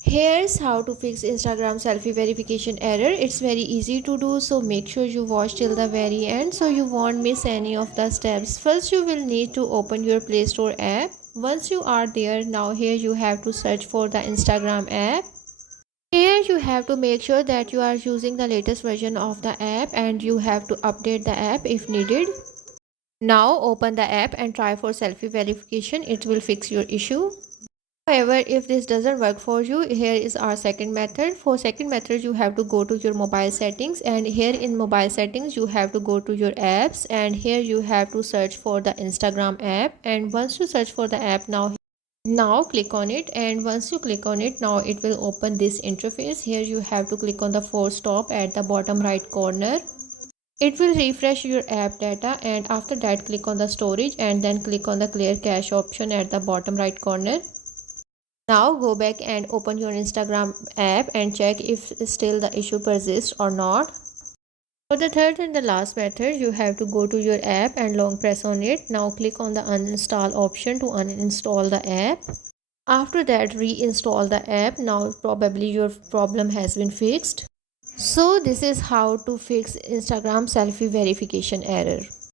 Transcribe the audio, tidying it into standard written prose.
Here's how to fix Instagram selfie verification error. It's very easy to do, so make sure you watch till the very end so you won't miss any of the steps. First, you will need to open your Play Store app. Once you are there, now here you have to search for the Instagram app. Here you have to make sure that you are using the latest version of the app and you have to update the app if needed. Now open the app and try for selfie verification. It will fix your issue. However, if this doesn't work for you, here is our second method. For second method, you have to go to your mobile settings, and here in mobile settings you have to go to your apps, and here you have to search for the Instagram app. And once you search for the app, now click on it, and once you click on it, now it will open this interface. Here you have to click on the force stop at the bottom right corner. It will refresh your app data, and after that click on the storage and then click on the clear cache option at the bottom right corner. Now go back and open your Instagram app and check if still the issue persists or not. For the third and the last method, you have to go to your app and long press on it. Now click on the uninstall option to uninstall the app. After that, reinstall the app. Now probably your problem has been fixed. So this is how to fix Instagram selfie verification error.